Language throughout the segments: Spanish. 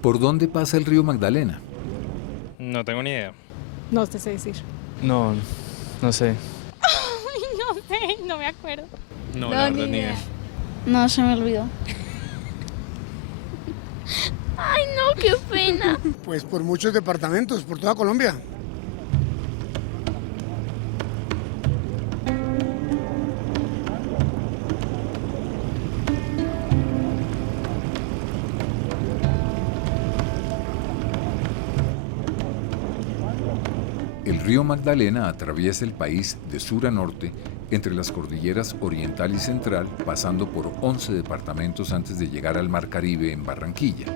¿Por dónde pasa el río Magdalena? No tengo ni idea. No te sé decir. No, no sé. No sé, no me acuerdo. No, la verdad ni idea. No, se me olvidó. Ay, no, qué pena. Pues por muchos departamentos, por toda Colombia. El río Magdalena atraviesa el país de sur a norte entre las cordilleras Oriental y Central, pasando por 11 departamentos antes de llegar al Mar Caribe en Barranquilla.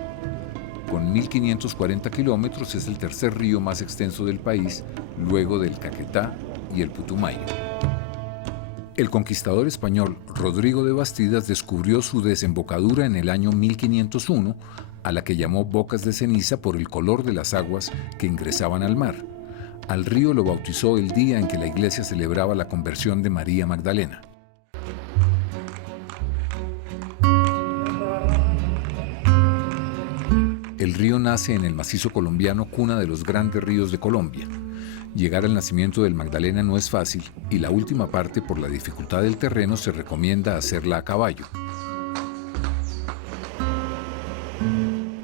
Con 1.540 kilómetros es el tercer río más extenso del país, luego del Caquetá y el Putumayo. El conquistador español Rodrigo de Bastidas descubrió su desembocadura en el año 1501, a la que llamó Bocas de Ceniza por el color de las aguas que ingresaban al mar. Al río lo bautizó el día en que la iglesia celebraba la conversión de María Magdalena. El río nace en el macizo colombiano, cuna de los grandes ríos de Colombia. Llegar al nacimiento del Magdalena no es fácil y la última parte, por la dificultad del terreno, se recomienda hacerla a caballo.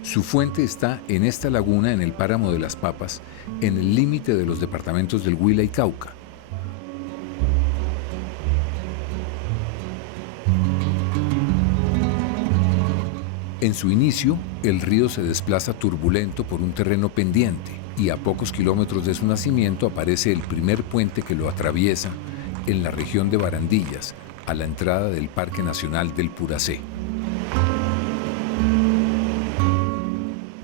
Su fuente está en esta laguna en el páramo de Las Papas, en el límite de los departamentos del Huila y Cauca. En su inicio, el río se desplaza turbulento por un terreno pendiente y a pocos kilómetros de su nacimiento aparece el primer puente que lo atraviesa en la región de Barandillas, a la entrada del Parque Nacional del Puracé.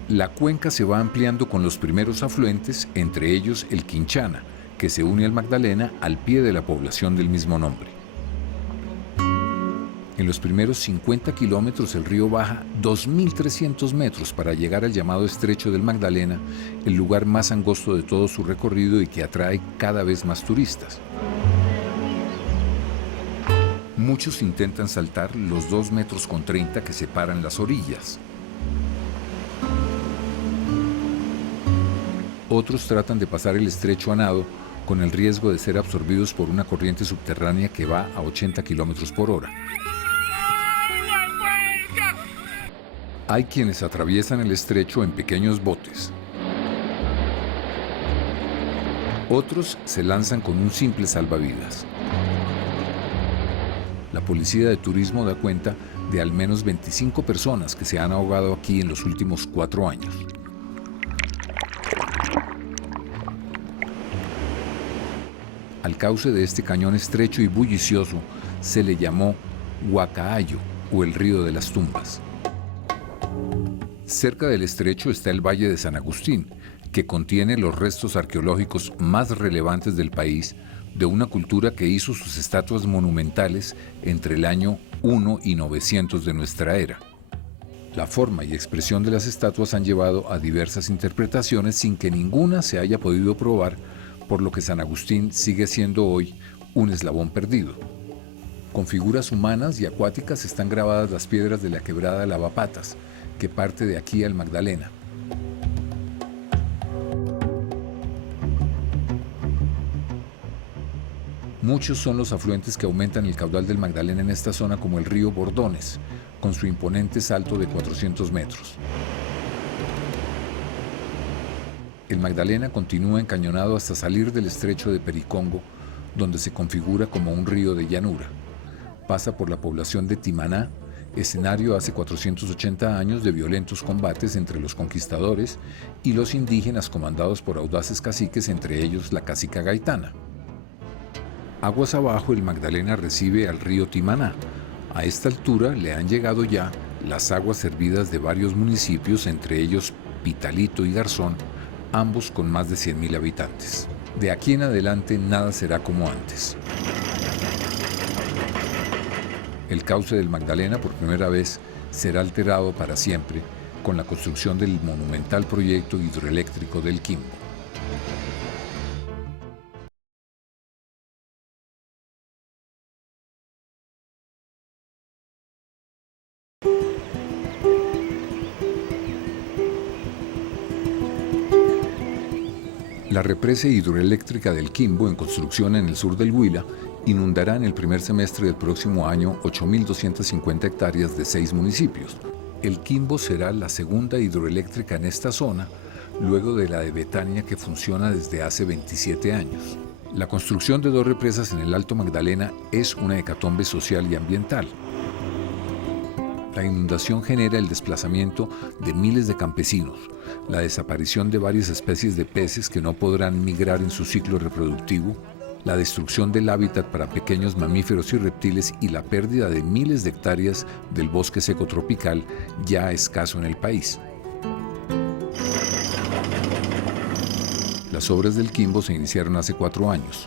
La cuenca se va ampliando con los primeros afluentes, entre ellos el Quinchana, que se une al Magdalena al pie de la población del mismo nombre. En los primeros 50 kilómetros el río baja 2.300 metros para llegar al llamado Estrecho del Magdalena, el lugar más angosto de todo su recorrido y que atrae cada vez más turistas. Muchos intentan saltar los 2,30 metros que separan las orillas. Otros tratan de pasar el estrecho a nado, con el riesgo de ser absorbidos por una corriente subterránea que va a 80 kilómetros por hora. Hay quienes atraviesan el estrecho en pequeños botes. Otros se lanzan con un simple salvavidas. La Policía de Turismo da cuenta de al menos 25 personas que se han ahogado aquí en los últimos 4 años. Al cauce de este cañón estrecho y bullicioso se le llamó Huacaayo, o el río de las tumbas. Cerca del estrecho está el Valle de San Agustín, que contiene los restos arqueológicos más relevantes del país, de una cultura que hizo sus estatuas monumentales entre el año 1 y 900 de nuestra era. La forma y expresión de las estatuas han llevado a diversas interpretaciones sin que ninguna se haya podido probar, por lo que San Agustín sigue siendo hoy un eslabón perdido. Con figuras humanas y acuáticas están grabadas las piedras de la quebrada Lavapatas, que parte de aquí al Magdalena. Muchos son los afluentes que aumentan el caudal del Magdalena en esta zona, como el río Bordones, con su imponente salto de 400 metros. El Magdalena continúa encañonado hasta salir del estrecho de Pericongo, donde se configura como un río de llanura. Pasa por la población de Timaná, escenario hace 480 años de violentos combates entre los conquistadores y los indígenas comandados por audaces caciques, entre ellos la cacica Gaitana. Aguas abajo, el Magdalena recibe al río Timaná. A esta altura le han llegado ya las aguas servidas de varios municipios, entre ellos Pitalito y Garzón, ambos con más de 100.000 habitantes. De aquí en adelante nada será como antes. El cauce del Magdalena por primera vez será alterado para siempre con la construcción del monumental proyecto hidroeléctrico del Quimbo. La represa hidroeléctrica del Quimbo, en construcción en el sur del Huila, inundará en el primer semestre del próximo año 8.250 hectáreas de 6 municipios. El Quimbo será la segunda hidroeléctrica en esta zona, luego de la de Betania, que funciona desde hace 27 años. La construcción de 2 represas en el Alto Magdalena es una hecatombe social y ambiental. La inundación genera el desplazamiento de miles de campesinos, la desaparición de varias especies de peces que no podrán migrar en su ciclo reproductivo, la destrucción del hábitat para pequeños mamíferos y reptiles y la pérdida de miles de hectáreas del bosque seco tropical ya escaso en el país. Las obras del Quimbo se iniciaron hace 4 años.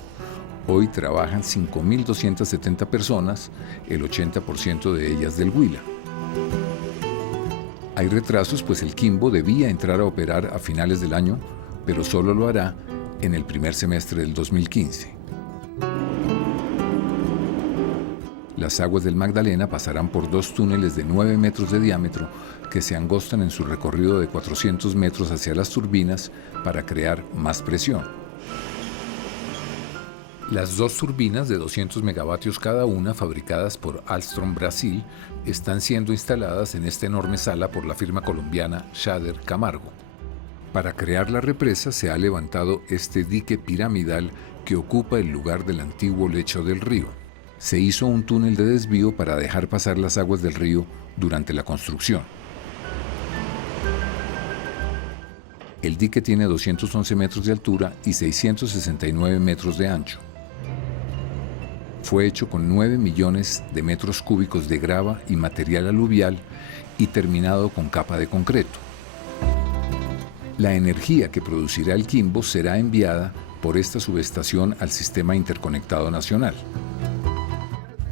Hoy trabajan 5.270 personas, el 80% de ellas del Huila. Hay retrasos, pues el Quimbo debía entrar a operar a finales del año, pero solo lo hará en el primer semestre del 2015. Las aguas del Magdalena pasarán por 2 túneles de 9 metros de diámetro que se angostan en su recorrido de 400 metros hacia las turbinas para crear más presión. Las 2 turbinas de 200 megavatios cada una, fabricadas por Alstom Brasil, están siendo instaladas en esta enorme sala por la firma colombiana Schader Camargo. Para crear la represa se ha levantado este dique piramidal que ocupa el lugar del antiguo lecho del río. Se hizo un túnel de desvío para dejar pasar las aguas del río durante la construcción. El dique tiene 211 metros de altura y 669 metros de ancho. Fue hecho con 9 millones de metros cúbicos de grava y material aluvial y terminado con capa de concreto. La energía que producirá el Quimbo será enviada por esta subestación al Sistema Interconectado Nacional.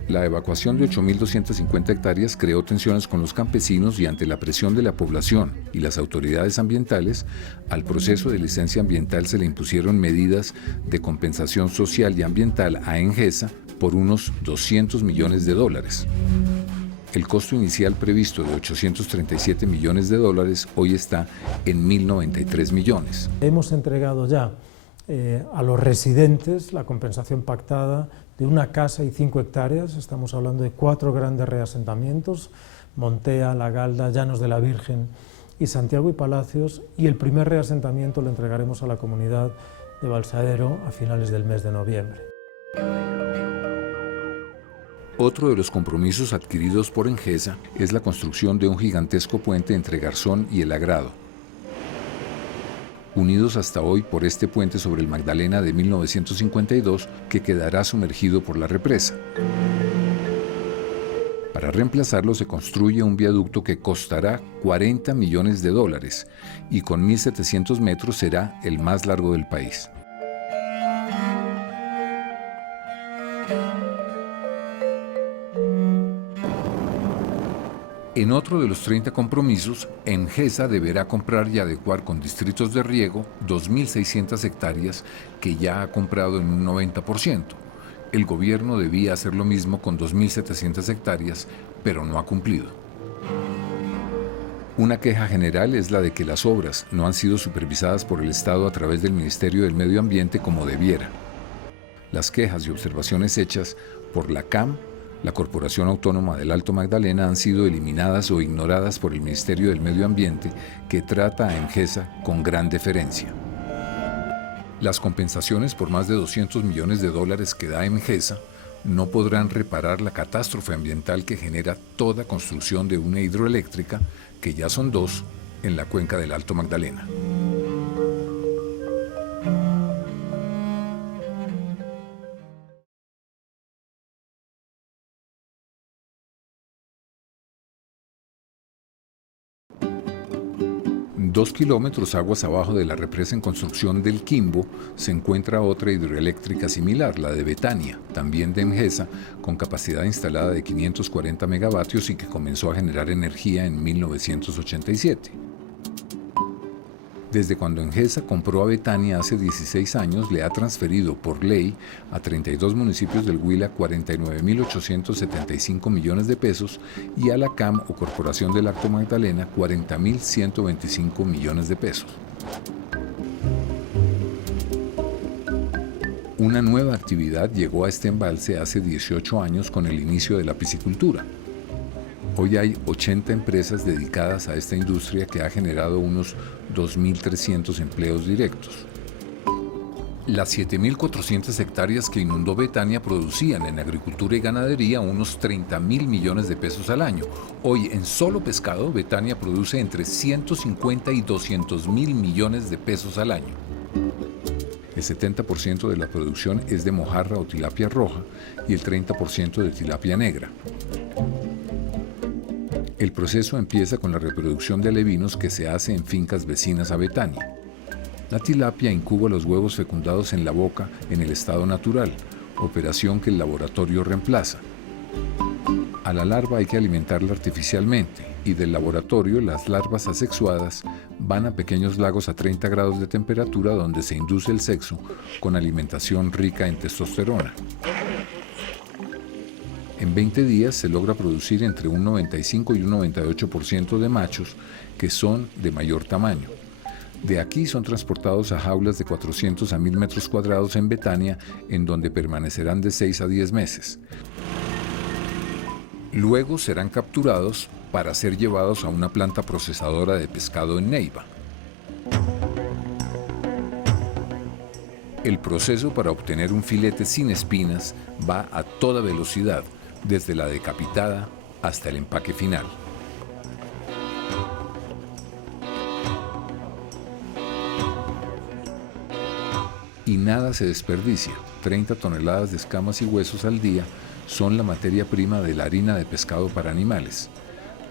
La evacuación de 8.250 hectáreas creó tensiones con los campesinos y ante la presión de la población y las autoridades ambientales, al proceso de licencia ambiental se le impusieron medidas de compensación social y ambiental a Engesa por unos $200 millones. El costo inicial previsto de $837 millones hoy está en 1.093 millones. Hemos entregado ya a los residentes la compensación pactada de una casa y 5 hectáreas, estamos hablando de 4 grandes reasentamientos, Montea, La Galda, Llanos de la Virgen y Santiago y Palacios, y el primer reasentamiento lo entregaremos a la comunidad de Balsaero a finales del mes de noviembre. Otro de los compromisos adquiridos por Engesa es la construcción de un gigantesco puente entre Garzón y El Agrado. Unidos hasta hoy por este puente sobre el Magdalena de 1952 que quedará sumergido por la represa. Para reemplazarlo se construye un viaducto que costará $40 millones y con 1.700 metros será el más largo del país. En otro de los 30 compromisos, Engesa deberá comprar y adecuar con distritos de riego 2.600 hectáreas que ya ha comprado en un 90%. El gobierno debía hacer lo mismo con 2.700 hectáreas, pero no ha cumplido. Una queja general es la de que las obras no han sido supervisadas por el Estado a través del Ministerio del Medio Ambiente como debiera. Las quejas y observaciones hechas por la CAM, la Corporación Autónoma del Alto Magdalena, han sido eliminadas o ignoradas por el Ministerio del Medio Ambiente, que trata a Engesa con gran deferencia. Las compensaciones por más de $200 millones que da Engesa no podrán reparar la catástrofe ambiental que genera toda construcción de una hidroeléctrica, que ya son 2, en la cuenca del Alto Magdalena. Dos kilómetros aguas abajo de la represa en construcción del Quimbo se encuentra otra hidroeléctrica similar, la de Betania, también de Engesa, con capacidad instalada de 540 megavatios y que comenzó a generar energía en 1987. Desde cuando Engesa compró a Betania hace 16 años, le ha transferido por ley a 32 municipios del Huila 49.875 millones de pesos y a la CAM o Corporación del Alto Magdalena 40.125 millones de pesos. Una nueva actividad llegó a este embalse hace 18 años con el inicio de la piscicultura. Hoy hay 80 empresas dedicadas a esta industria que ha generado unos 2.300 empleos directos. Las 7.400 hectáreas que inundó Betania producían en agricultura y ganadería unos 30.000 millones de pesos al año. Hoy, en solo pescado, Betania produce entre 150 y 200.000 millones de pesos al año. El 70% de la producción es de mojarra o tilapia roja y el 30% de tilapia negra. El proceso empieza con la reproducción de alevinos que se hace en fincas vecinas a Betania. La tilapia incuba los huevos fecundados en la boca en el estado natural, operación que el laboratorio reemplaza. A la larva hay que alimentarla artificialmente y del laboratorio las larvas asexuadas van a pequeños lagos a 30 grados de temperatura donde se induce el sexo con alimentación rica en testosterona. En 20 días se logra producir entre un 95 y un 98% de machos que son de mayor tamaño. De aquí son transportados a jaulas de 400 a 1.000 metros cuadrados en Betania, en donde permanecerán de 6 a 10 meses. Luego serán capturados para ser llevados a una planta procesadora de pescado en Neiva. El proceso para obtener un filete sin espinas va a toda velocidad, desde la decapitada hasta el empaque final. Y nada se desperdicia. 30 toneladas de escamas y huesos al día son la materia prima de la harina de pescado para animales.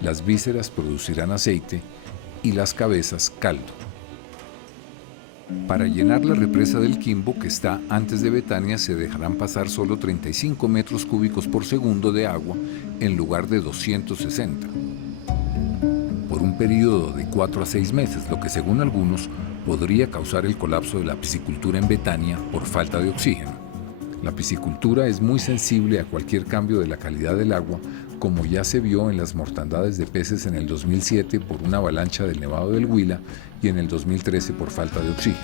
Las vísceras producirán aceite y las cabezas caldo. Para llenar la represa del Quimbo, que está antes de Betania, se dejarán pasar solo 35 metros cúbicos por segundo de agua en lugar de 260. Por un periodo de 4 a 6 meses, lo que según algunos podría causar el colapso de la piscicultura en Betania por falta de oxígeno. La piscicultura es muy sensible a cualquier cambio de la calidad del agua, como ya se vio en las mortandades de peces en el 2007 por una avalancha del Nevado del Huila y en el 2013 por falta de oxígeno.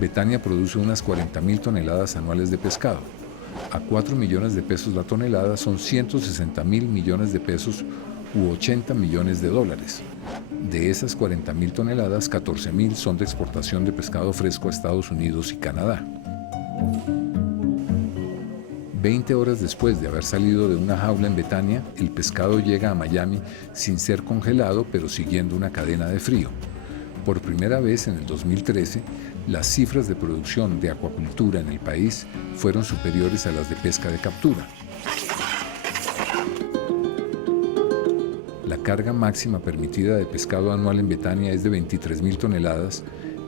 Betania produce unas 40.000 toneladas anuales de pescado. A 4 millones de pesos la tonelada son 160.000 millones de pesos u 80 millones de dólares. De esas 40.000 toneladas, 14.000 son de exportación de pescado fresco a Estados Unidos y Canadá. 20 horas después de haber salido de una jaula en Betania, el pescado llega a Miami sin ser congelado, pero siguiendo una cadena de frío. Por primera vez en el 2013, las cifras de producción de acuacultura en el país fueron superiores a las de pesca de captura. La carga máxima permitida de pescado anual en Betania es de 23.000 toneladas,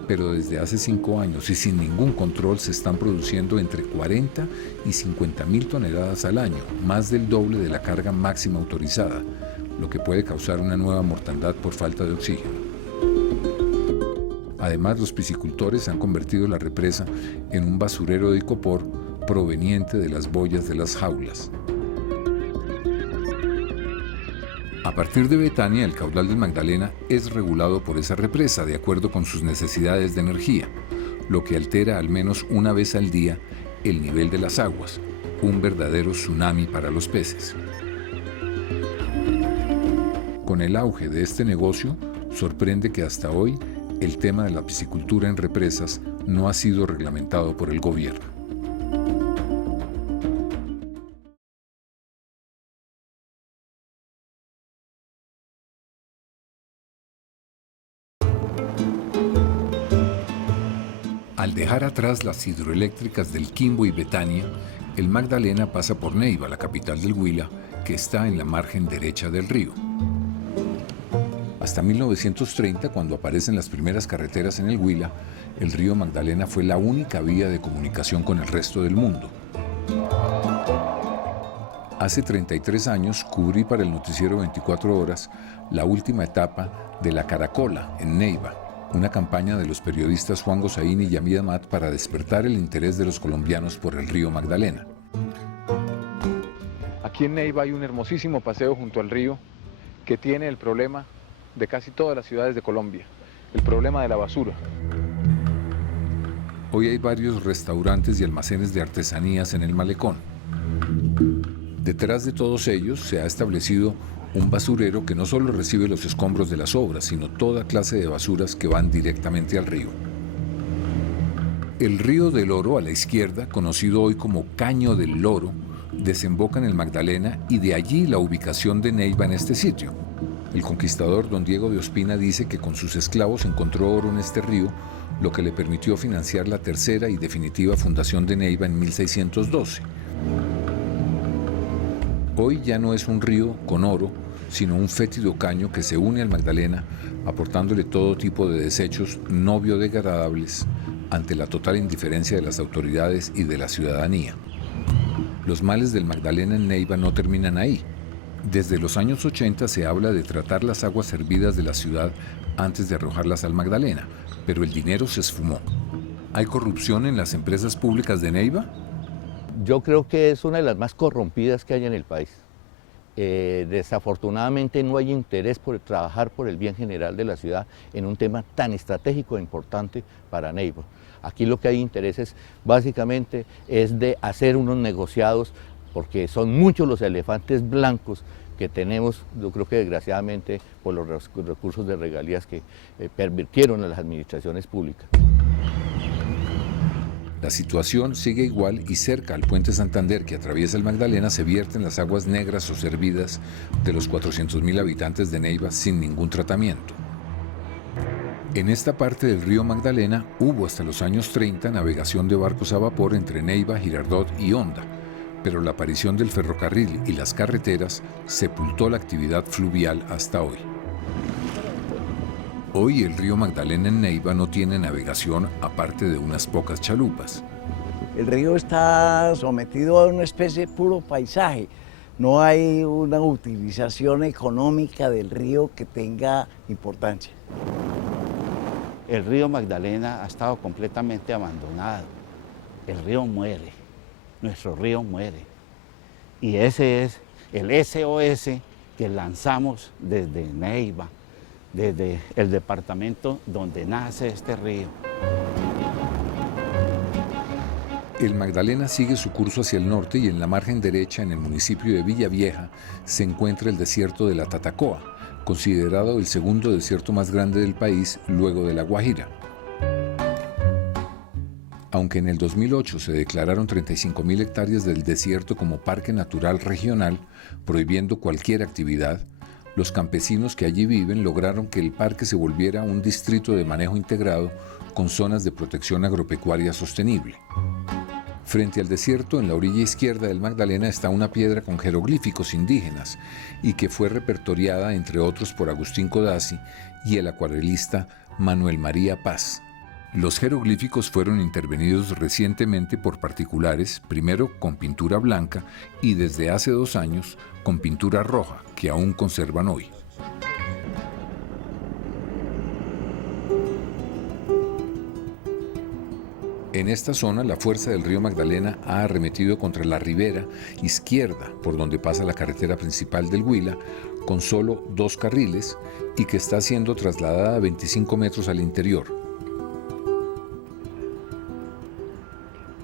pero desde hace 5 años y sin ningún control se están produciendo entre 40 y 50.000 toneladas al año, más del doble de la carga máxima autorizada, lo que puede causar una nueva mortandad por falta de oxígeno. Además, los piscicultores han convertido la represa en un basurero de icopor proveniente de las boyas de las jaulas. A partir de Betania, el caudal del Magdalena es regulado por esa represa de acuerdo con sus necesidades de energía, lo que altera al menos una vez al día el nivel de las aguas, un verdadero tsunami para los peces. Con el auge de este negocio, sorprende que hasta hoy el tema de la piscicultura en represas no ha sido reglamentado por el gobierno. Al dejar atrás las hidroeléctricas del Quimbo y Betania, el Magdalena pasa por Neiva, la capital del Huila, que está en la margen derecha del río. Hasta 1930, cuando aparecen las primeras carreteras en el Huila, el río Magdalena fue la única vía de comunicación con el resto del mundo. Hace 33 años cubrí para el noticiero 24 horas la última etapa de La Caracola en Neiva, una campaña de los periodistas Juan Gozaín y Yamid Amat para despertar el interés de los colombianos por el río Magdalena. Aquí en Neiva hay un hermosísimo paseo junto al río que tiene el problema de casi todas las ciudades de Colombia, el problema de la basura. Hoy hay varios restaurantes y almacenes de artesanías en el malecón. Detrás de todos ellos se ha establecido un basurero que no solo recibe los escombros de las obras, sino toda clase de basuras que van directamente al río. El río del Oro, a la izquierda, conocido hoy como Caño del Loro, desemboca en el Magdalena y de allí la ubicación de Neiva en este sitio. El conquistador don Diego de Ospina dice que con sus esclavos encontró oro en este río, lo que le permitió financiar la tercera y definitiva fundación de Neiva en 1612. Hoy ya no es un río con oro, sino un fétido caño que se une al Magdalena, aportándole todo tipo de desechos no biodegradables ante la total indiferencia de las autoridades y de la ciudadanía. Los males del Magdalena en Neiva no terminan ahí. Desde los años 80 se habla de tratar las aguas hervidas de la ciudad antes de arrojarlas al Magdalena, pero el dinero se esfumó. ¿Hay corrupción en las empresas públicas de Neiva? Yo creo que es una de las más corrompidas que hay en el país. Desafortunadamente no hay interés por trabajar por el bien general de la ciudad en un tema tan estratégico e importante para Neiva. Aquí lo que hay intereses básicamente es de hacer unos negociados, porque son muchos los elefantes blancos que tenemos, yo creo que desgraciadamente por los recursos de regalías que pervirtieron a las administraciones públicas. La situación sigue igual y cerca al puente Santander que atraviesa el Magdalena se vierten las aguas negras o servidas de los 400.000 habitantes de Neiva sin ningún tratamiento. En esta parte del río Magdalena hubo hasta los años 30 navegación de barcos a vapor entre Neiva, Girardot y Honda, pero la aparición del ferrocarril y las carreteras sepultó la actividad fluvial hasta hoy. Hoy el río Magdalena en Neiva no tiene navegación aparte de unas pocas chalupas. El río está sometido a una especie de puro paisaje. No hay una utilización económica del río que tenga importancia. El río Magdalena ha estado completamente abandonado. El río muere, nuestro río muere. Y ese es el SOS que lanzamos desde Neiva, desde el departamento donde nace este río. El Magdalena sigue su curso hacia el norte y en la margen derecha, en el municipio de Villavieja, se encuentra el desierto de la Tatacoa, considerado el segundo desierto más grande del país luego de la Guajira. Aunque en el 2008 se declararon 35.000 hectáreas del desierto como parque natural regional, prohibiendo cualquier actividad, los campesinos que allí viven lograron que el parque se volviera un distrito de manejo integrado con zonas de protección agropecuaria sostenible. Frente al desierto, en la orilla izquierda del Magdalena, está una piedra con jeroglíficos indígenas y que fue repertoriada, entre otros, por Agustín Codazzi y el acuarelista Manuel María Paz. Los jeroglíficos fueron intervenidos recientemente por particulares, primero con pintura blanca y desde hace 2 años con pintura roja, que aún conservan hoy. En esta zona, la fuerza del río Magdalena ha arremetido contra la ribera izquierda, por donde pasa la carretera principal del Huila, con solo 2 carriles y que está siendo trasladada a 25 metros al interior.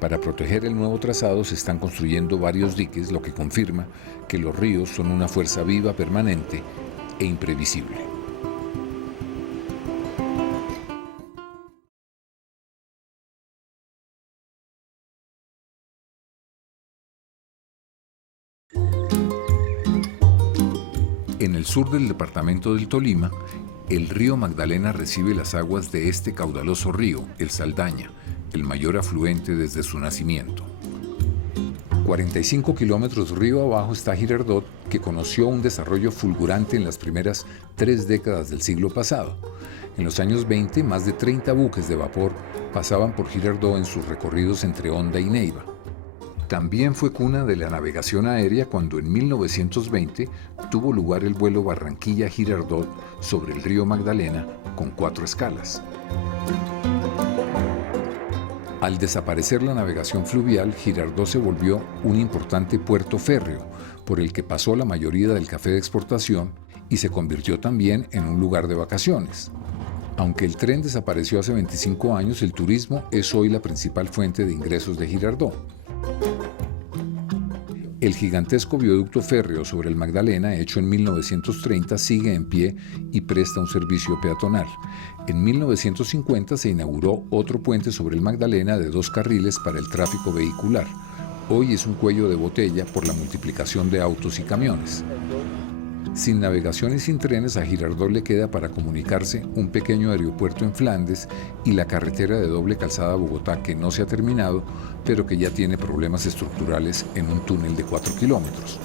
Para proteger el nuevo trazado se están construyendo varios diques, lo que confirma que los ríos son una fuerza viva, permanente e imprevisible. En el sur del departamento del Tolima, el río Magdalena recibe las aguas de este caudaloso río, el Saldaña, el mayor afluente desde su nacimiento. 45 kilómetros río abajo está Girardot, que conoció un desarrollo fulgurante en las primeras 3 décadas del siglo pasado. En los años 20, más de 30 buques de vapor pasaban por Girardot en sus recorridos entre Honda y Neiva. También fue cuna de la navegación aérea cuando en 1920 tuvo lugar el vuelo Barranquilla-Girardot sobre el río Magdalena con 4 escalas. Al desaparecer la navegación fluvial, Girardot se volvió un importante puerto férreo por el que pasó la mayoría del café de exportación y se convirtió también en un lugar de vacaciones. Aunque el tren desapareció hace 25 años, el turismo es hoy la principal fuente de ingresos de Girardot. El gigantesco viaducto férreo sobre el Magdalena, hecho en 1930, sigue en pie y presta un servicio peatonal. En 1950 se inauguró otro puente sobre el Magdalena de 2 carriles para el tráfico vehicular. Hoy es un cuello de botella por la multiplicación de autos y camiones. Sin navegación y sin trenes, a Girardot le queda para comunicarse un pequeño aeropuerto en Flandes y la carretera de doble calzada a Bogotá, que no se ha terminado, pero que ya tiene problemas estructurales en un túnel de 4 kilómetros.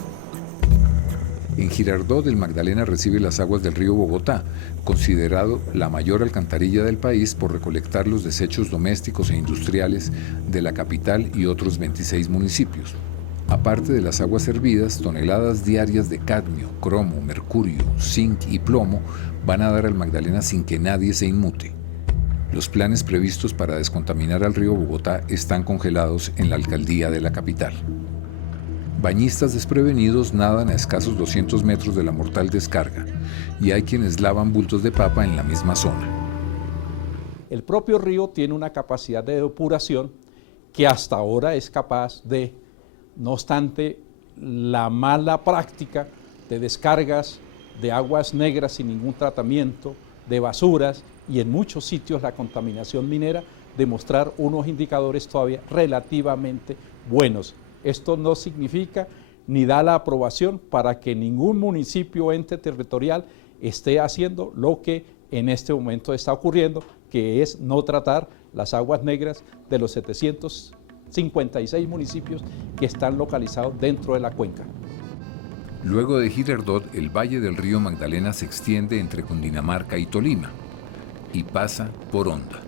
En Girardot, el Magdalena recibe las aguas del río Bogotá, considerado la mayor alcantarilla del país por recolectar los desechos domésticos e industriales de la capital y otros 26 municipios. Aparte de las aguas hervidas, toneladas diarias de cadmio, cromo, mercurio, zinc y plomo van a dar al Magdalena sin que nadie se inmute. Los planes previstos para descontaminar al río Bogotá están congelados en la alcaldía de la capital. Bañistas desprevenidos nadan a escasos 200 metros de la mortal descarga y hay quienes lavan bultos de papa en la misma zona. El propio río tiene una capacidad de depuración que hasta ahora es capaz de, no obstante la mala práctica de descargas de aguas negras sin ningún tratamiento, de basuras y en muchos sitios la contaminación minera, demostrar unos indicadores todavía relativamente buenos. Esto no significa ni da la aprobación para que ningún municipio o ente territorial esté haciendo lo que en este momento está ocurriendo, que es no tratar las aguas negras de los 756 municipios que están localizados dentro de la cuenca. Luego de Girardot, el valle del río Magdalena se extiende entre Cundinamarca y Tolima y pasa por Honda.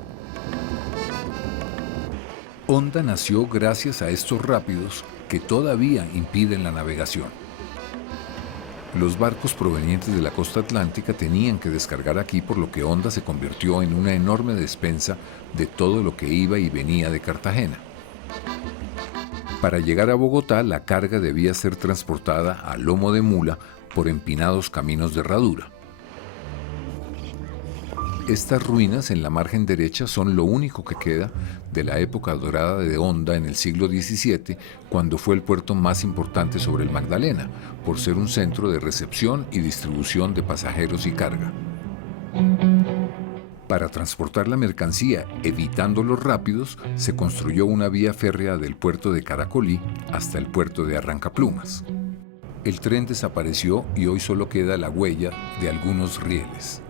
Honda nació gracias a estos rápidos que todavía impiden la navegación. Los barcos provenientes de la costa atlántica tenían que descargar aquí, por lo que Honda se convirtió en una enorme despensa de todo lo que iba y venía de Cartagena. Para llegar a Bogotá, la carga debía ser transportada a lomo de mula por empinados caminos de herradura. Estas ruinas en la margen derecha son lo único que queda de la época dorada de Honda en el siglo XVII, cuando fue el puerto más importante sobre el Magdalena, por ser un centro de recepción y distribución de pasajeros y carga. Para transportar la mercancía, evitando los rápidos, se construyó una vía férrea del puerto de Caracolí hasta el puerto de Arrancaplumas. El tren desapareció y hoy solo queda la huella de algunos rieles.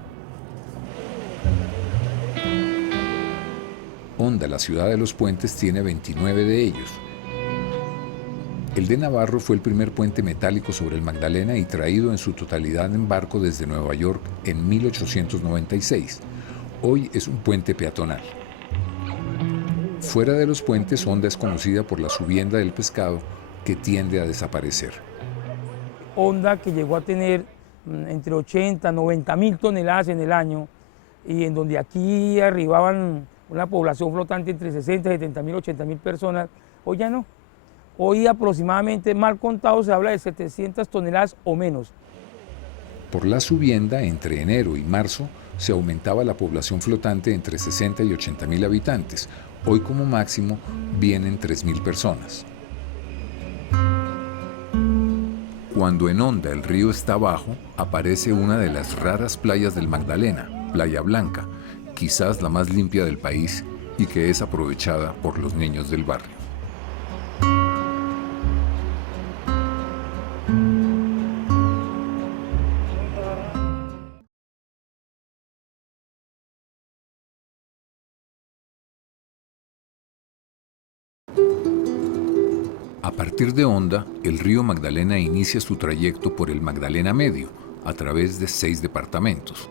Honda, la ciudad de los puentes, tiene 29 de ellos. El de Navarro fue el primer puente metálico sobre el Magdalena y traído en su totalidad en barco desde Nueva York en 1896. Hoy es un puente peatonal. Fuera de los puentes, Honda es conocida por la subienda del pescado, que tiende a desaparecer. Honda, que llegó a tener entre 80 y 90 mil toneladas en el año, y en donde aquí arribaban una población flotante entre 60, 70 mil, 80 mil personas, hoy ya no. Hoy aproximadamente, mal contado, se habla de 700 toneladas o menos. Por la subienda, entre enero y marzo, se aumentaba la población flotante entre 60 y 80 mil habitantes. Hoy como máximo vienen 3.000 personas. Cuando en Honda el río está bajo, aparece una de las raras playas del Magdalena, Playa Blanca, quizás la más limpia del país y que es aprovechada por los niños del barrio. A partir de Honda, el río Magdalena inicia su trayecto por el Magdalena Medio, a través de 6 departamentos.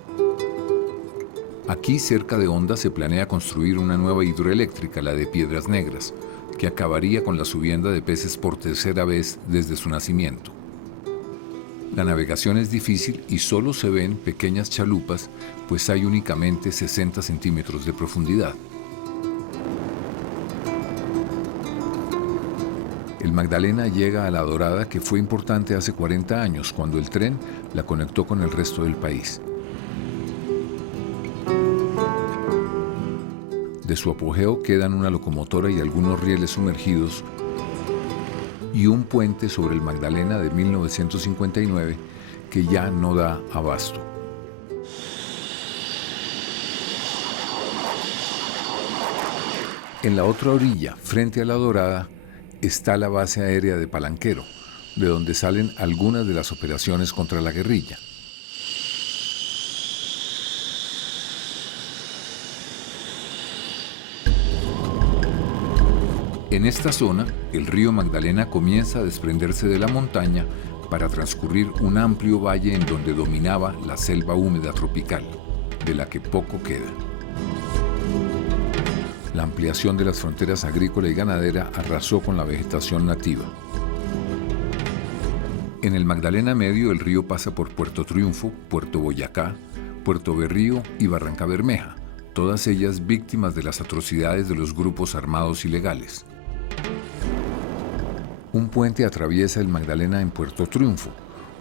Aquí, cerca de Honda, se planea construir una nueva hidroeléctrica, la de Piedras Negras, que acabaría con la subienda de peces por tercera vez desde su nacimiento. La navegación es difícil y solo se ven pequeñas chalupas, pues hay únicamente 60 centímetros de profundidad. El Magdalena llega a La Dorada, que fue importante hace 40 años, cuando el tren la conectó con el resto del país. De su apogeo quedan una locomotora y algunos rieles sumergidos y un puente sobre el Magdalena de 1959 que ya no da abasto. En la otra orilla, frente a La Dorada, está la base aérea de Palanquero, de donde salen algunas de las operaciones contra la guerrilla. En esta zona, el río Magdalena comienza a desprenderse de la montaña para transcurrir un amplio valle en donde dominaba la selva húmeda tropical, de la que poco queda. La ampliación de las fronteras agrícola y ganadera arrasó con la vegetación nativa. En el Magdalena Medio el río pasa por Puerto Triunfo, Puerto Boyacá, Puerto Berrío y Barrancabermeja, todas ellas víctimas de las atrocidades de los grupos armados ilegales. Un puente atraviesa el Magdalena en Puerto Triunfo,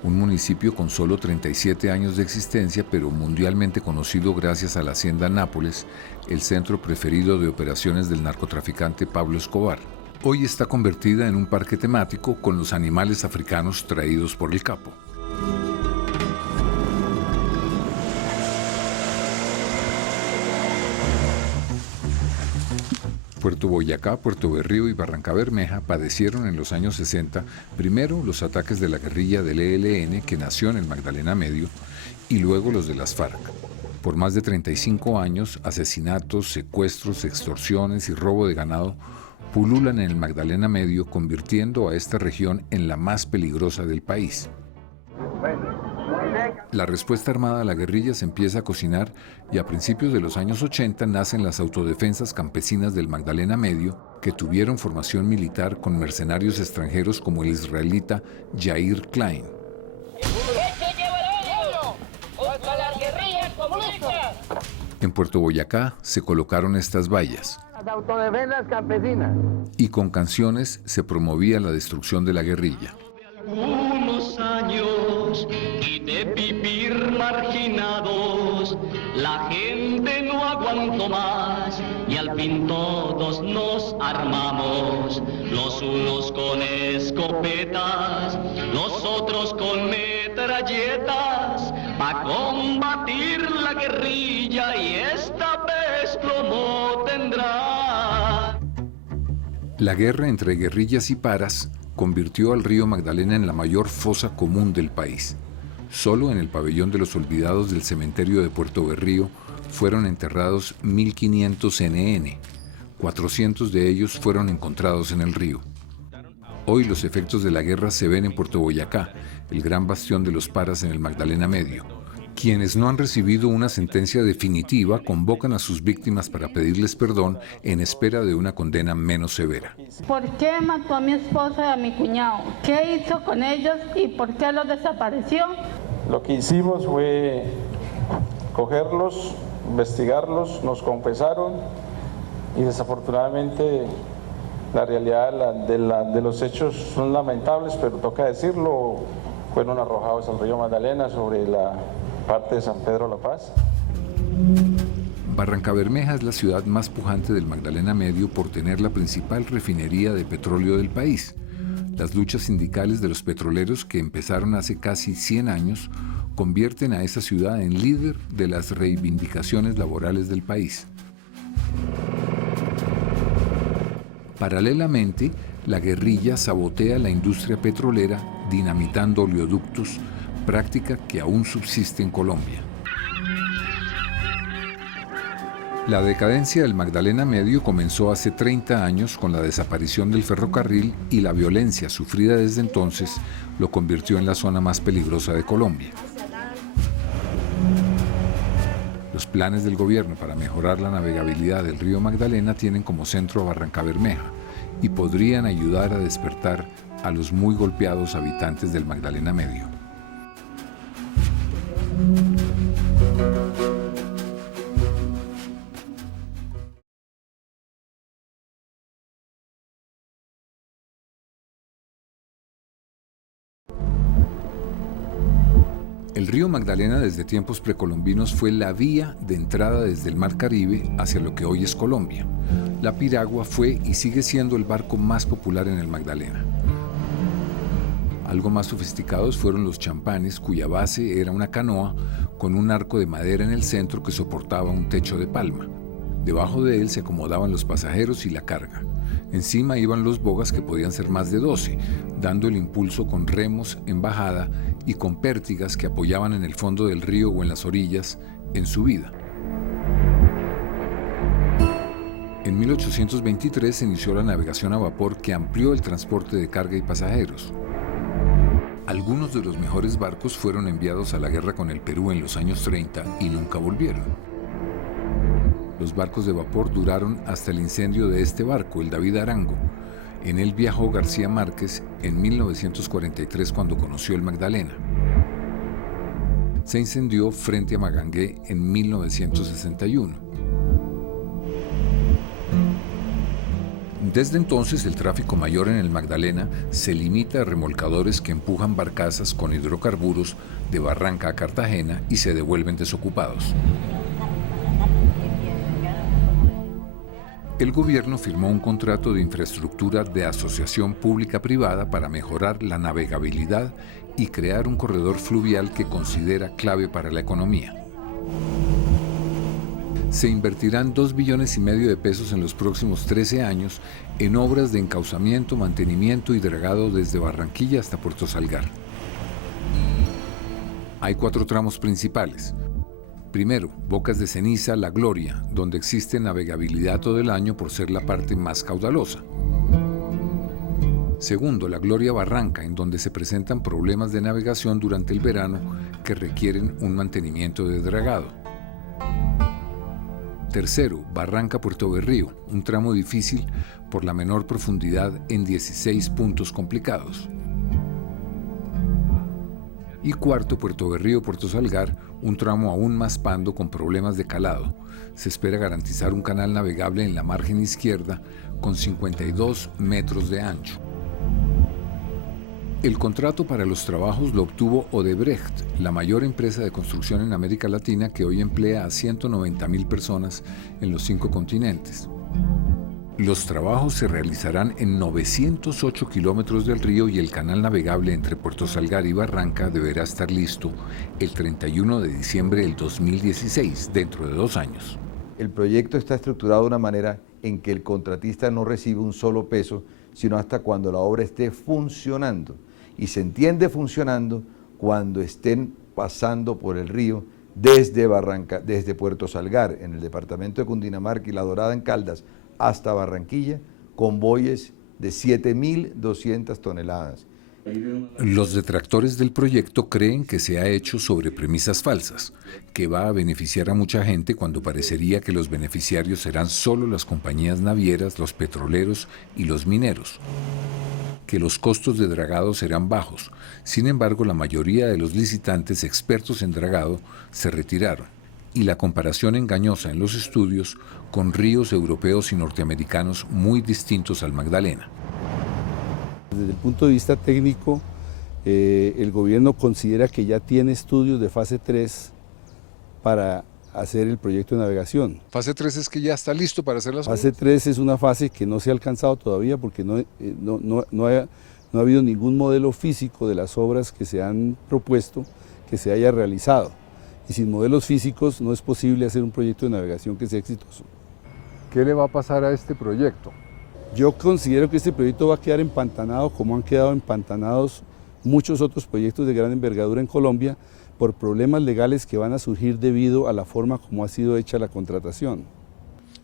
un municipio con solo 37 años de existencia, pero mundialmente conocido gracias a la Hacienda Nápoles, el centro preferido de operaciones del narcotraficante Pablo Escobar. Hoy está convertida en un parque temático con los animales africanos traídos por el Capo. Puerto Boyacá, Puerto Berrío y Barrancabermeja padecieron en los años 60 primero los ataques de la guerrilla del ELN que nació en el Magdalena Medio y luego los de las FARC. Por más de 35 años, asesinatos, secuestros, extorsiones y robo de ganado pululan en el Magdalena Medio, convirtiendo a esta región en la más peligrosa del país. La respuesta armada a la guerrilla se empieza a cocinar y a principios de los años 80 nacen las autodefensas campesinas del Magdalena Medio, que tuvieron formación militar con mercenarios extranjeros como el israelita Yair Klein. En Puerto Boyacá se colocaron estas vallas. Las autodefensas campesinas. Y con canciones se promovía la destrucción de la guerrilla. Unos años y de vivir marginados, la gente no aguantó más y al fin todos nos armamos, los unos con escopetas, los otros con metralletas, para combatir la guerrilla y esta vez plomo tendrá. La guerra entre guerrillas y paras convirtió al río Magdalena en la mayor fosa común del país. Solo en el pabellón de los olvidados del cementerio de Puerto Berrío fueron enterrados 1.500 NN. 400 de ellos fueron encontrados en el río. Hoy los efectos de la guerra se ven en Puerto Boyacá, el gran bastión de los paras en el Magdalena Medio. Quienes no han recibido una sentencia definitiva convocan a sus víctimas para pedirles perdón en espera de una condena menos severa. ¿Por qué mató a mi esposa y a mi cuñado? ¿Qué hizo con ellos y por qué los desapareció? Lo que hicimos fue cogerlos, investigarlos, nos confesaron y desafortunadamente la realidad de los hechos son lamentables, pero toca decirlo, fueron arrojados al río Magdalena sobre la parte de San Pedro La Paz. Barrancabermeja es la ciudad más pujante del Magdalena Medio por tener la principal refinería de petróleo del país. Las luchas sindicales de los petroleros, que empezaron hace casi 100 años, convierten a esa ciudad en líder de las reivindicaciones laborales del país. Paralelamente, la guerrilla sabotea la industria petrolera dinamitando oleoductos, práctica que aún subsiste en Colombia. La decadencia del Magdalena Medio comenzó hace 30 años con la desaparición del ferrocarril y la violencia sufrida desde entonces lo convirtió en la zona más peligrosa de Colombia. Los planes del gobierno para mejorar la navegabilidad del río Magdalena tienen como centro a Barrancabermeja y podrían ayudar a despertar a los muy golpeados habitantes del Magdalena Medio. El río Magdalena desde tiempos precolombinos fue la vía de entrada desde el Mar Caribe hacia lo que hoy es Colombia. La piragua fue y sigue siendo el barco más popular en el Magdalena. Algo más sofisticados fueron los champanes, cuya base era una canoa con un arco de madera en el centro que soportaba un techo de palma. Debajo de él se acomodaban los pasajeros y la carga. Encima iban los bogas, que podían ser más de 12, dando el impulso con remos en bajada y con pértigas que apoyaban en el fondo del río o en las orillas en subida. En 1823 se inició la navegación a vapor, que amplió el transporte de carga y pasajeros. Algunos de los mejores barcos fueron enviados a la guerra con el Perú en los años 30 y nunca volvieron. Los barcos de vapor duraron hasta el incendio de este barco, el David Arango. En él viajó García Márquez en 1943, cuando conoció el Magdalena. Se incendió frente a Magangué en 1961. Desde entonces, el tráfico mayor en el Magdalena se limita a remolcadores que empujan barcazas con hidrocarburos de Barranca a Cartagena y se devuelven desocupados. El gobierno firmó un contrato de infraestructura de asociación pública-privada para mejorar la navegabilidad y crear un corredor fluvial que considera clave para la economía. Se invertirán 2,5 billones de pesos en los próximos 13 años en obras de encauzamiento, mantenimiento y dragado desde Barranquilla hasta Puerto Salgar. Hay 4 tramos principales. Primero, Bocas de Ceniza, La Gloria, donde existe navegabilidad todo el año por ser la parte más caudalosa. Segundo, La Gloria Barranca, en donde se presentan problemas de navegación durante el verano que requieren un mantenimiento de dragado. Tercero, Barranca Puerto Berrío, un tramo difícil por la menor profundidad en 16 puntos complicados. Y cuarto, Puerto Berrío Puerto Salgar, un tramo aún más pando con problemas de calado. Se espera garantizar un canal navegable en la margen izquierda con 52 metros de ancho. El contrato para los trabajos lo obtuvo Odebrecht, la mayor empresa de construcción en América Latina, que hoy emplea a 190,000 personas en los 5 continentes. Los trabajos se realizarán en 908 kilómetros del río y el canal navegable entre Puerto Salgar y Barranca deberá estar listo el 31 de diciembre del 2016, dentro de 2 años. El proyecto está estructurado de una manera en que el contratista no recibe un solo peso, sino hasta cuando la obra esté funcionando. Y se entiende funcionando cuando estén pasando por el río desde Barranca, desde Puerto Salgar, en el departamento de Cundinamarca, y La Dorada en Caldas, hasta Barranquilla, convoyes de 7.200 toneladas. Los detractores del proyecto creen que se ha hecho sobre premisas falsas, que va a beneficiar a mucha gente cuando parecería que los beneficiarios serán solo las compañías navieras, los petroleros y los mineros, que los costos de dragado serán bajos. Sin embargo, la mayoría de los licitantes expertos en dragado se retiraron, y la comparación engañosa en los estudios con ríos europeos y norteamericanos muy distintos al Magdalena. Desde el punto de vista técnico, el gobierno considera que ya tiene estudios de fase 3 para hacer el proyecto de navegación. Fase 3 es que ya está listo para hacer las obras. Fase 3 es una fase que no se ha alcanzado todavía porque no ha habido ningún modelo físico de las obras que se han propuesto que se haya realizado. Y sin modelos físicos no es posible hacer un proyecto de navegación que sea exitoso. ¿Qué le va a pasar a este proyecto? Yo considero que este proyecto va a quedar empantanado como han quedado empantanados muchos otros proyectos de gran envergadura en Colombia por problemas legales que van a surgir debido a la forma como ha sido hecha la contratación.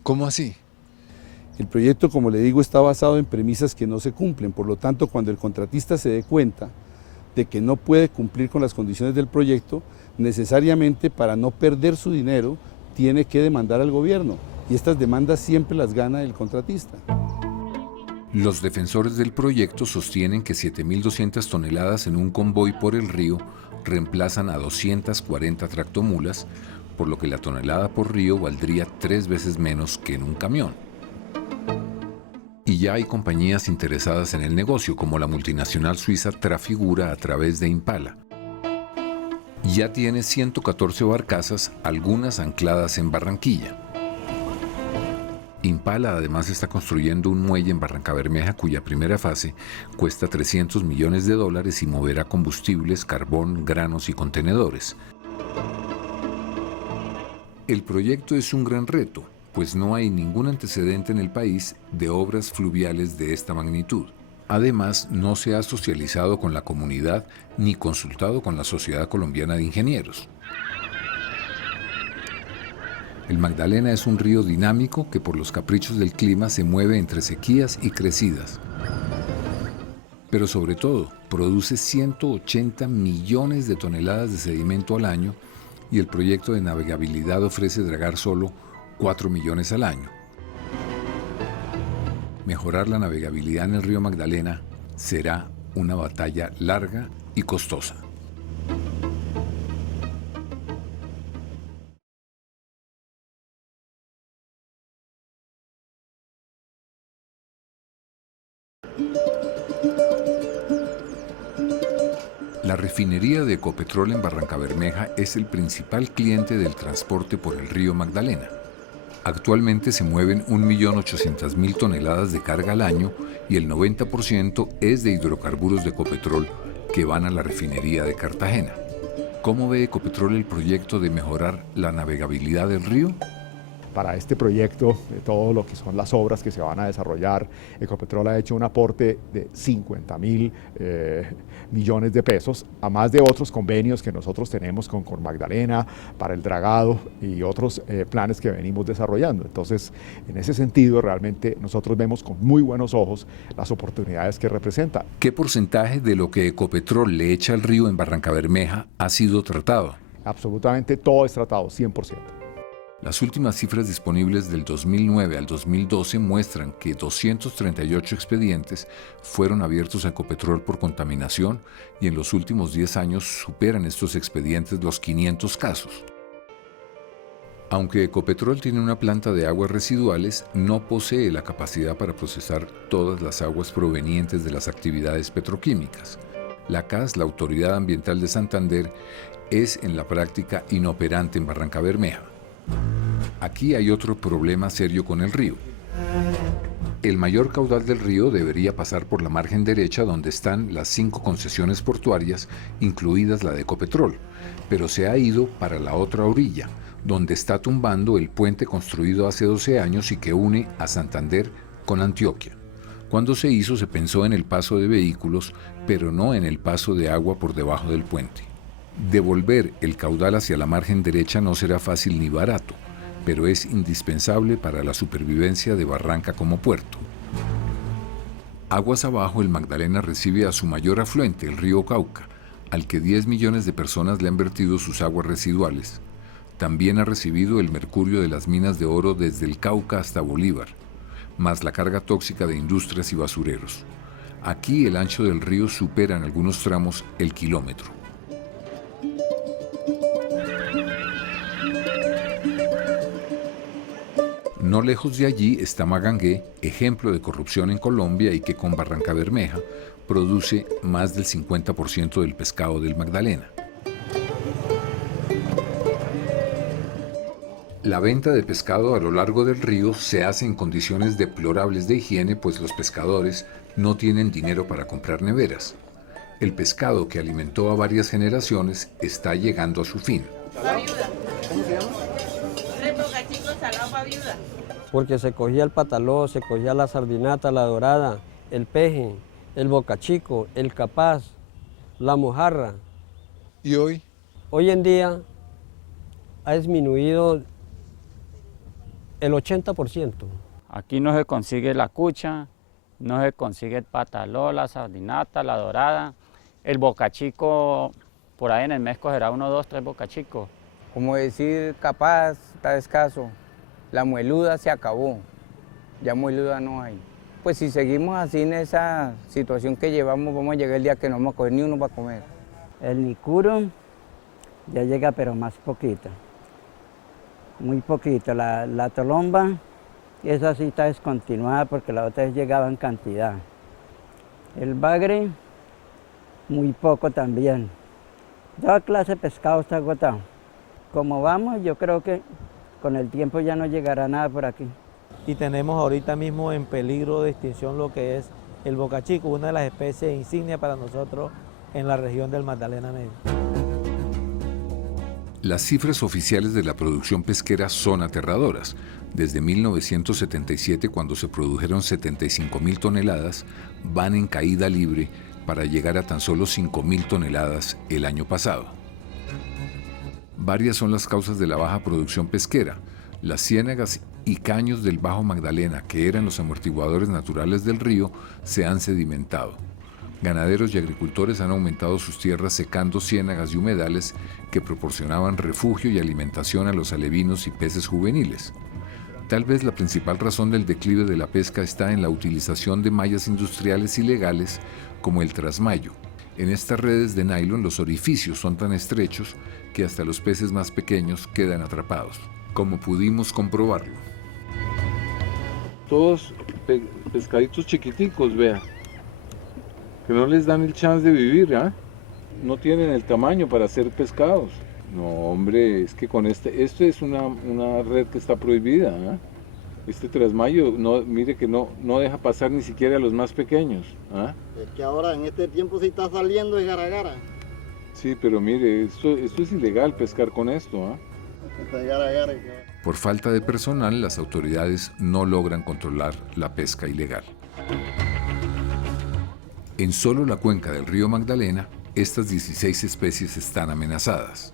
¿Cómo así? El proyecto, como le digo, está basado en premisas que no se cumplen, por lo tanto, cuando el contratista se dé cuenta de que no puede cumplir con las condiciones del proyecto, necesariamente para no perder su dinero tiene que demandar al gobierno, y estas demandas siempre las gana el contratista. Los defensores del proyecto sostienen que 7.200 toneladas en un convoy por el río reemplazan a 240 tractomulas, por lo que la tonelada por río valdría 3 veces menos que en un camión. Y ya hay compañías interesadas en el negocio, como la multinacional suiza Trafigura a través de Impala. Ya tiene 114 barcazas, algunas ancladas en Barranquilla. Impala además está construyendo un muelle en Barrancabermeja cuya primera fase cuesta $300 millones y moverá combustibles, carbón, granos y contenedores. El proyecto es un gran reto, pues no hay ningún antecedente en el país de obras fluviales de esta magnitud. Además, no se ha socializado con la comunidad ni consultado con la Sociedad Colombiana de Ingenieros. El Magdalena es un río dinámico que por los caprichos del clima se mueve entre sequías y crecidas. Pero sobre todo, produce 180 millones de toneladas de sedimento al año y el proyecto de navegabilidad ofrece dragar solo 4 millones al año. Mejorar la navegabilidad en el río Magdalena será una batalla larga y costosa. La refinería de Ecopetrol en Barrancabermeja es el principal cliente del transporte por el río Magdalena. Actualmente se mueven 1.800.000 toneladas de carga al año y el 90% es de hidrocarburos de Ecopetrol que van a la refinería de Cartagena. ¿Cómo ve Ecopetrol el proyecto de mejorar la navegabilidad del río? Para este proyecto, de todo lo que son las obras que se van a desarrollar, Ecopetrol ha hecho un aporte de 50.000 millones de pesos, a más de otros convenios que nosotros tenemos con Magdalena para el dragado y otros planes que venimos desarrollando. Entonces, en ese sentido, realmente nosotros vemos con muy buenos ojos las oportunidades que representa. ¿Qué porcentaje de lo que Ecopetrol le echa al río en Barrancabermeja ha sido tratado? Absolutamente todo es tratado, 100%. Las últimas cifras disponibles del 2009 al 2012 muestran que 238 expedientes fueron abiertos a Ecopetrol por contaminación y en los últimos 10 años superan estos expedientes los 500 casos. Aunque Ecopetrol tiene una planta de aguas residuales, no posee la capacidad para procesar todas las aguas provenientes de las actividades petroquímicas. La CAS, la Autoridad Ambiental de Santander, es en la práctica inoperante en Barrancabermeja. Aquí hay otro problema serio con el río. El mayor caudal del río debería pasar por la margen derecha donde están las 5 concesiones portuarias, incluidas la de Ecopetrol, pero se ha ido para la otra orilla, donde está tumbando el puente construido hace 12 años y que une a Santander con Antioquia. Cuando se hizo se pensó en el paso de vehículos, pero no en el paso de agua por debajo del puente. Devolver el caudal hacia la margen derecha no será fácil ni barato, pero es indispensable para la supervivencia de Barranca como puerto. Aguas abajo, el Magdalena recibe a su mayor afluente, el río Cauca, al que 10 millones de personas le han vertido sus aguas residuales. También ha recibido el mercurio de las minas de oro desde el Cauca hasta Bolívar, más la carga tóxica de industrias y basureros. Aquí el ancho del río supera en algunos tramos el kilómetro. No lejos de allí está Magangué, ejemplo de corrupción en Colombia y que con Barrancabermeja produce más del 50% del pescado del Magdalena. La venta de pescado a lo largo del río se hace en condiciones deplorables de higiene, pues los pescadores no tienen dinero para comprar neveras. El pescado que alimentó a varias generaciones está llegando a su fin. ¿Cómo se llama? Tres bocachicos salados para viuda. Porque se cogía el pataló, se cogía la sardinata, la dorada, el peje, el bocachico, el capaz, la mojarra. ¿Y hoy? Hoy en día ha disminuido el 80%. Aquí no se consigue la cucha, no se consigue el pataló, la sardinata, la dorada. El bocachico, por ahí en el mes cogerá 1, 2, 3 bocachicos. Como decir capaz, está escaso. La mueluda se acabó, ya mueluda no hay. Pues si seguimos así en esa situación que llevamos, vamos a llegar el día que no vamos a coger ni uno para comer. El nicuro ya llega, pero más poquito. Muy poquito. La tolomba, esa sí está descontinuada porque la otra vez llegaba en cantidad. El bagre, muy poco también. Toda clase de pescado está agotado. Como vamos, yo creo que con el tiempo ya no llegará nada por aquí. Y tenemos ahorita mismo en peligro de extinción lo que es el bocachico, una de las especies insignia para nosotros en la región del Magdalena Medio. Las cifras oficiales de la producción pesquera son aterradoras. Desde 1977, cuando se produjeron 75.000 toneladas, van en caída libre para llegar a tan solo 5.000 toneladas el año pasado. Varias son las causas de la baja producción pesquera. Las ciénagas y caños del Bajo Magdalena, que eran los amortiguadores naturales del río, se han sedimentado. Ganaderos y agricultores han aumentado sus tierras secando ciénagas y humedales que proporcionaban refugio y alimentación a los alevinos y peces juveniles. Tal vez la principal razón del declive de la pesca está en la utilización de mallas industriales ilegales como el trasmayo. En estas redes de nylon los orificios son tan estrechos que hasta los peces más pequeños quedan atrapados, como pudimos comprobarlo. Todos pescaditos chiquiticos, vea, que no les dan el chance de vivir, ¿ah? No tienen el tamaño para ser pescados. No, hombre, es que con esto es una red que está prohibida, ¿ah? Este trasmayo, no, mire que no deja pasar ni siquiera a los más pequeños, ¿ah? Es que ahora en este tiempo sí está saliendo de gara-gara. Sí, pero mire, esto es ilegal pescar con esto, ¿ah? Por falta de personal, las autoridades no logran controlar la pesca ilegal. En solo la cuenca del río Magdalena, estas 16 especies están amenazadas.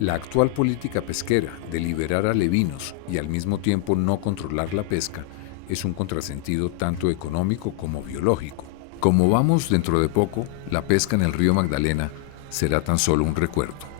La actual política pesquera de liberar alevinos y al mismo tiempo no controlar la pesca es un contrasentido tanto económico como biológico. Como vamos dentro de poco, la pesca en el río Magdalena será tan solo un recuerdo.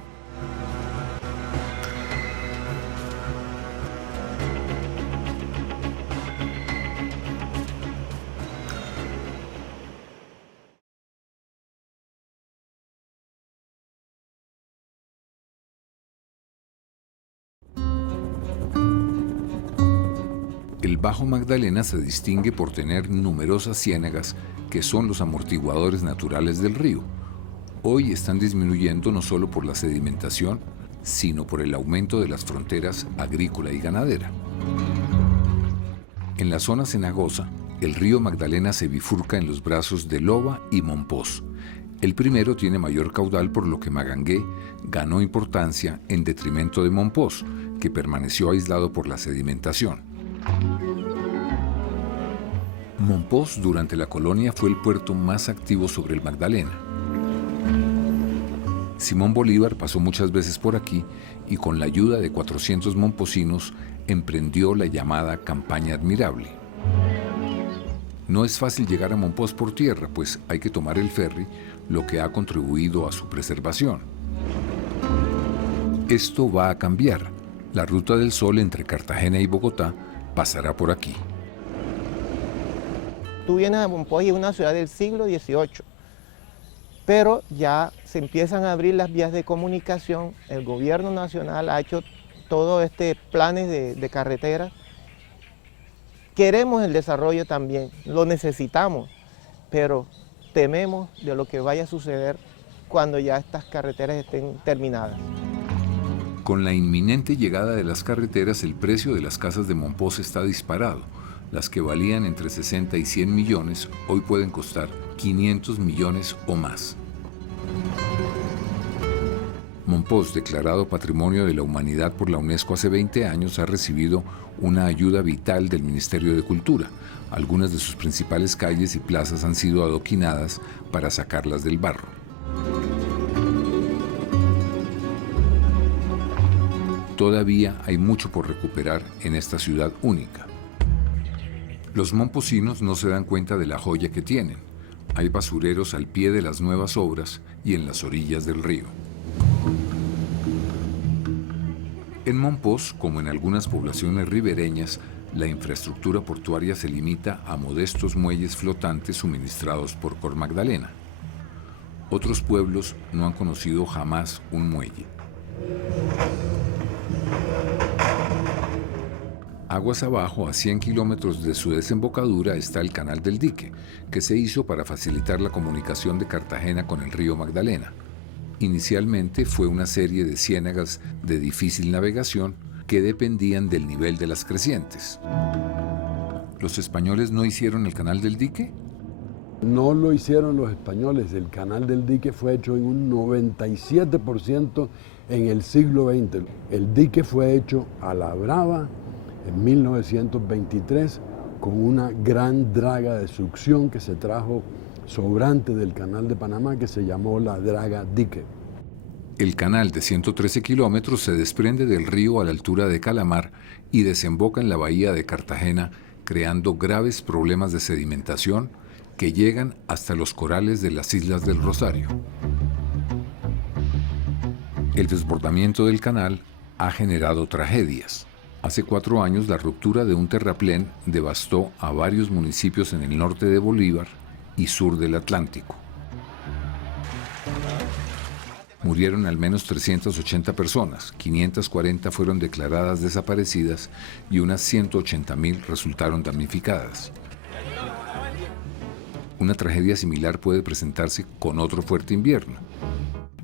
El Bajo Magdalena se distingue por tener numerosas ciénagas que son los amortiguadores naturales del río. Hoy están disminuyendo no solo por la sedimentación, sino por el aumento de las fronteras agrícola y ganadera. En la zona cenagosa, el río Magdalena se bifurca en los brazos de Loba y Mompox. El primero tiene mayor caudal, por lo que Magangué ganó importancia en detrimento de Mompox, que permaneció aislado por la sedimentación. Mompox durante la colonia fue el puerto más activo sobre el Magdalena. Simón Bolívar pasó muchas veces por aquí y con la ayuda de 400 momposinos emprendió la llamada Campaña Admirable. No es fácil llegar a Mompox por tierra, pues hay que tomar el ferry, lo que ha contribuido a su preservación. Esto va a cambiar. La Ruta del Sol entre Cartagena y Bogotá pasará por aquí. Tú vienes a Mompox y es una ciudad del siglo XVIII, pero ya se empiezan a abrir las vías de comunicación. El gobierno nacional ha hecho todo planes de carreteras. Queremos el desarrollo también, lo necesitamos, pero tememos de lo que vaya a suceder cuando ya estas carreteras estén terminadas. Con la inminente llegada de las carreteras, el precio de las casas de Mompox está disparado. Las que valían entre 60 y 100 millones, hoy pueden costar 500 millones o más. Mompox, declarado Patrimonio de la Humanidad por la UNESCO hace 20 años, ha recibido una ayuda vital del Ministerio de Cultura. Algunas de sus principales calles y plazas han sido adoquinadas para sacarlas del barro. Todavía hay mucho por recuperar en esta ciudad única. Los momposinos no se dan cuenta de la joya que tienen. Hay basureros al pie de las nuevas obras y en las orillas del río. En Mompox, como en algunas poblaciones ribereñas, la infraestructura portuaria se limita a modestos muelles flotantes suministrados por Cor Magdalena. Otros pueblos no han conocido jamás un muelle. Aguas abajo, a 100 kilómetros de su desembocadura, está el Canal del Dique, que se hizo para facilitar la comunicación de Cartagena con el río Magdalena. Inicialmente fue una serie de ciénagas de difícil navegación que dependían del nivel de las crecientes. ¿Los españoles no hicieron el Canal del Dique? No lo hicieron los españoles. El Canal del Dique fue hecho en un 97% en el siglo XX. El dique fue hecho a la brava en 1923 con una gran draga de succión que se trajo sobrante del Canal de Panamá, que se llamó la draga dique. El canal de 113 kilómetros se desprende del río a la altura de Calamar y desemboca en la bahía de Cartagena, creando graves problemas de sedimentación que llegan hasta los corales de las Islas del Rosario. El desbordamiento del canal ha generado tragedias. Hace 4 años, la ruptura de un terraplén devastó a varios municipios en el norte de Bolívar y sur del Atlántico. Murieron al menos 380 personas, 540 fueron declaradas desaparecidas y unas 180.000 resultaron damnificadas. Una tragedia similar puede presentarse con otro fuerte invierno.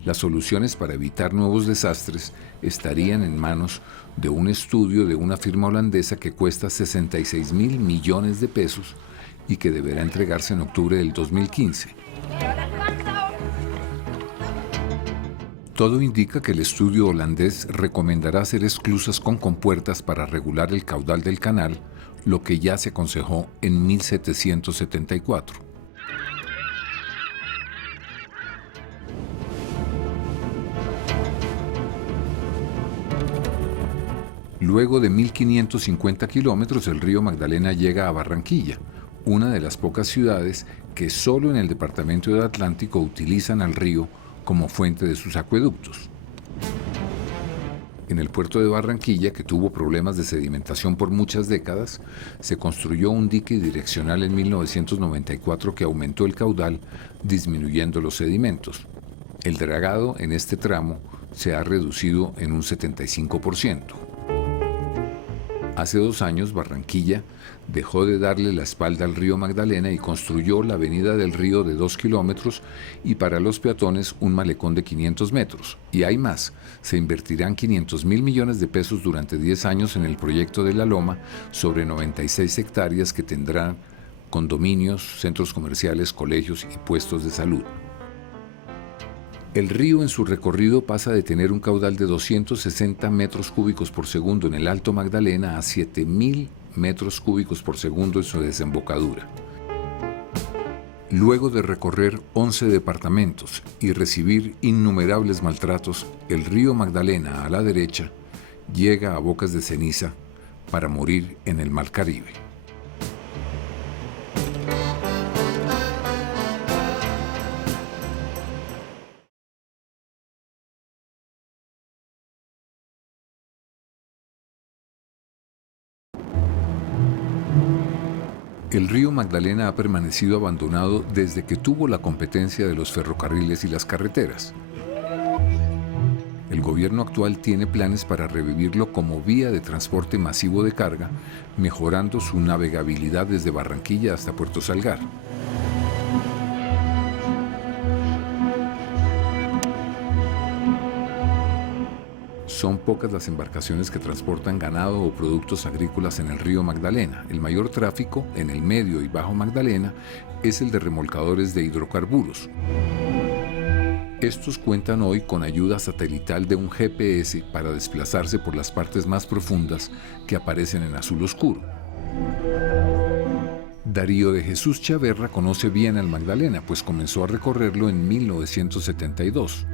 Las soluciones para evitar nuevos desastres estarían en manos de un estudio de una firma holandesa que cuesta 66.000 millones de pesos y que deberá entregarse en octubre del 2015. Todo indica que el estudio holandés recomendará hacer esclusas con compuertas para regular el caudal del canal, lo que ya se aconsejó en 1774. Luego de 1.550 kilómetros, el río Magdalena llega a Barranquilla, una de las pocas ciudades que solo en el departamento del Atlántico utilizan al río como fuente de sus acueductos. En el puerto de Barranquilla, que tuvo problemas de sedimentación por muchas décadas, se construyó un dique direccional en 1994 que aumentó el caudal, disminuyendo los sedimentos. El dragado en este tramo se ha reducido en un 75%. Hace 2 años, Barranquilla dejó de darle la espalda al río Magdalena y construyó la avenida del río de 2 kilómetros y para los peatones un malecón de 500 metros. Y hay más, se invertirán 500.000 millones de pesos durante 10 años en el proyecto de La Loma sobre 96 hectáreas que tendrán condominios, centros comerciales, colegios y puestos de salud. El río en su recorrido pasa de tener un caudal de 260 metros cúbicos por segundo en el Alto Magdalena a 7.000 metros cúbicos por segundo en su desembocadura. Luego de recorrer 11 departamentos y recibir innumerables maltratos, el río Magdalena a la derecha llega a Bocas de Ceniza para morir en el Mar Caribe. El río Magdalena ha permanecido abandonado desde que tuvo la competencia de los ferrocarriles y las carreteras. El gobierno actual tiene planes para revivirlo como vía de transporte masivo de carga, mejorando su navegabilidad desde Barranquilla hasta Puerto Salgar. Son pocas las embarcaciones que transportan ganado o productos agrícolas en el río Magdalena. El mayor tráfico en el medio y bajo Magdalena es el de remolcadores de hidrocarburos. Estos cuentan hoy con ayuda satelital de un GPS para desplazarse por las partes más profundas que aparecen en azul oscuro. Darío de Jesús Chaverra conoce bien al Magdalena, pues comenzó a recorrerlo en 1972.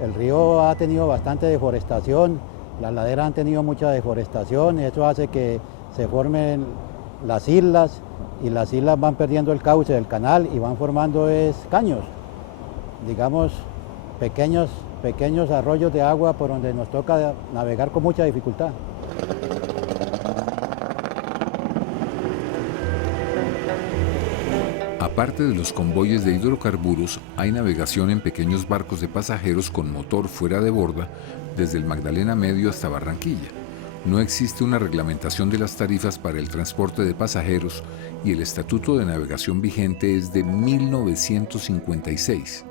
El río ha tenido bastante deforestación, las laderas han tenido mucha deforestación y eso hace que se formen las islas y las islas van perdiendo el cauce del canal y van formando caños, digamos pequeños arroyos de agua por donde nos toca navegar con mucha dificultad. Aparte de los convoyes de hidrocarburos, hay navegación en pequeños barcos de pasajeros con motor fuera de borda desde el Magdalena Medio hasta Barranquilla. No existe una reglamentación de las tarifas para el transporte de pasajeros y el estatuto de navegación vigente es de 1956.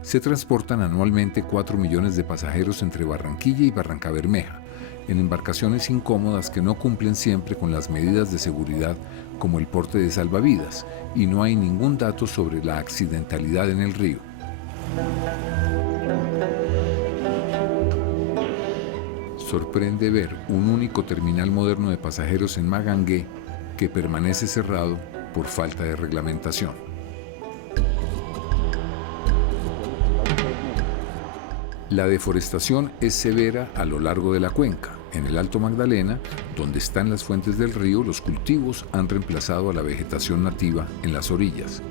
Se transportan anualmente 4 millones de pasajeros entre Barranquilla y Barrancabermeja, en embarcaciones incómodas que no cumplen siempre con las medidas de seguridad como el porte de salvavidas, y no hay ningún dato sobre la accidentalidad en el río. Sorprende ver un único terminal moderno de pasajeros en Magangué que permanece cerrado por falta de reglamentación. La deforestación es severa a lo largo de la cuenca. En el Alto Magdalena, donde están las fuentes del río, los cultivos han reemplazado a la vegetación nativa en las orillas.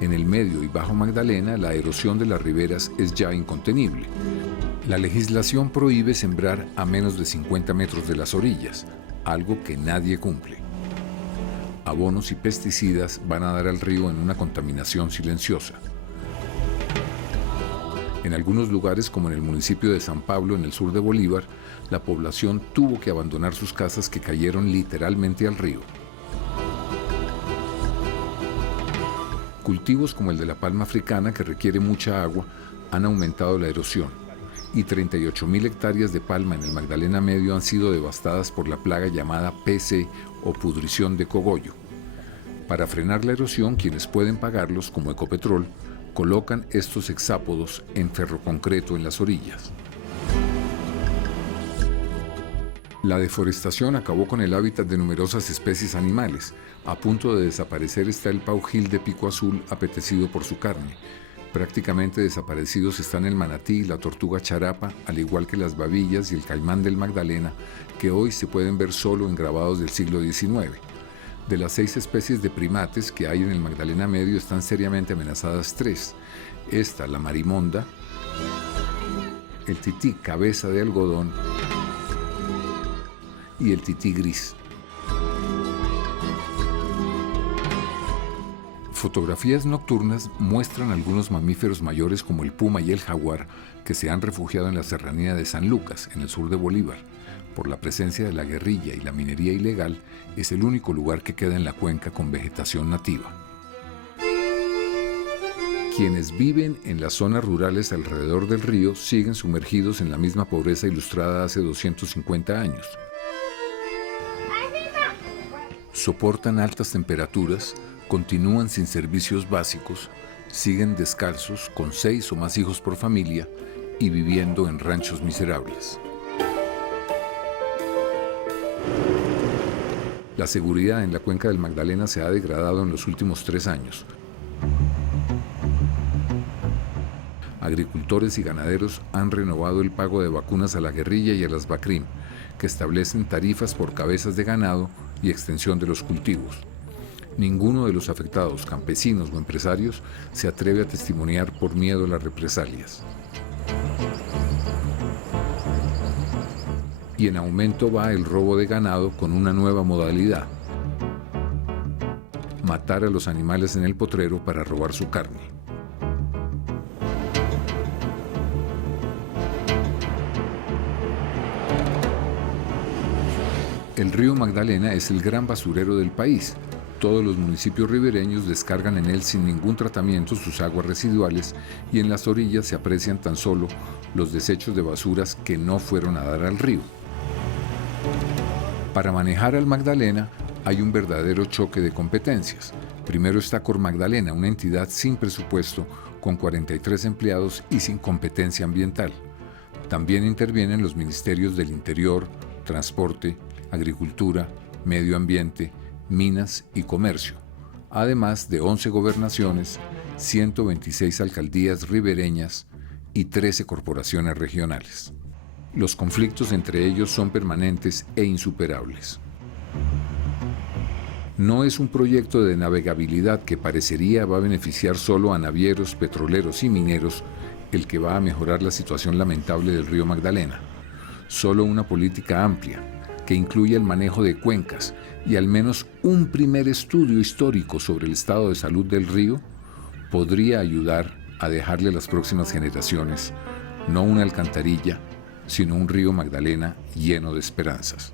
En el Medio y Bajo Magdalena, la erosión de las riberas es ya incontenible. La legislación prohíbe sembrar a menos de 50 metros de las orillas, algo que nadie cumple. Abonos y pesticidas van a dar al río en una contaminación silenciosa. En algunos lugares, como en el municipio de San Pablo, en el sur de Bolívar, la población tuvo que abandonar sus casas que cayeron literalmente al río. Cultivos como el de la palma africana, que requiere mucha agua, han aumentado la erosión, y 38.000 hectáreas de palma en el Magdalena Medio han sido devastadas por la plaga llamada PC o pudrición de cogollo. Para frenar la erosión, quienes pueden pagarlos, como Ecopetrol, colocan estos hexápodos en ferroconcreto en las orillas. La deforestación acabó con el hábitat de numerosas especies animales. A punto de desaparecer está el paujil de pico azul, apetecido por su carne. Prácticamente desaparecidos están el manatí y la tortuga charapa, al igual que las babillas y el caimán del Magdalena, que hoy se pueden ver solo en grabados del siglo XIX. De las 6 especies de primates que hay en el Magdalena Medio están seriamente amenazadas 3. Esta, la marimonda, el tití cabeza de algodón y el tití gris. Fotografías nocturnas muestran algunos mamíferos mayores como el puma y el jaguar que se han refugiado en la serranía de San Lucas, en el sur de Bolívar. Por la presencia de la guerrilla y la minería ilegal, es el único lugar que queda en la cuenca con vegetación nativa. Quienes viven en las zonas rurales alrededor del río siguen sumergidos en la misma pobreza ilustrada hace 250 años. Soportan altas temperaturas, continúan sin servicios básicos, siguen descalzos con 6 o más hijos por familia y viviendo en ranchos miserables. La seguridad en la cuenca del Magdalena se ha degradado en los últimos 3 años. Agricultores y ganaderos han renovado el pago de vacunas a la guerrilla y a las BACRIM, que establecen tarifas por cabezas de ganado y extensión de los cultivos. Ninguno de los afectados, campesinos o empresarios, se atreve a testimoniar por miedo a las represalias. Y en aumento va el robo de ganado con una nueva modalidad: matar a los animales en el potrero para robar su carne. El río Magdalena es el gran basurero del país. Todos los municipios ribereños descargan en él sin ningún tratamiento sus aguas residuales y en las orillas se aprecian tan solo los desechos de basuras que no fueron a dar al río. Para manejar al Magdalena hay un verdadero choque de competencias. Primero está Cor Magdalena, una entidad sin presupuesto, con 43 empleados y sin competencia ambiental. También intervienen los ministerios del Interior, Transporte, Agricultura, Medio Ambiente, Minas y Comercio, además de 11 gobernaciones, 126 alcaldías ribereñas y 13 corporaciones regionales. Los conflictos entre ellos son permanentes e insuperables. No es un proyecto de navegabilidad que parecería va a beneficiar solo a navieros, petroleros y mineros el que va a mejorar la situación lamentable del río Magdalena. Solo una política amplia, que incluya el manejo de cuencas y al menos un primer estudio histórico sobre el estado de salud del río, podría ayudar a dejarle a las próximas generaciones no una alcantarilla, sino un río Magdalena lleno de esperanzas.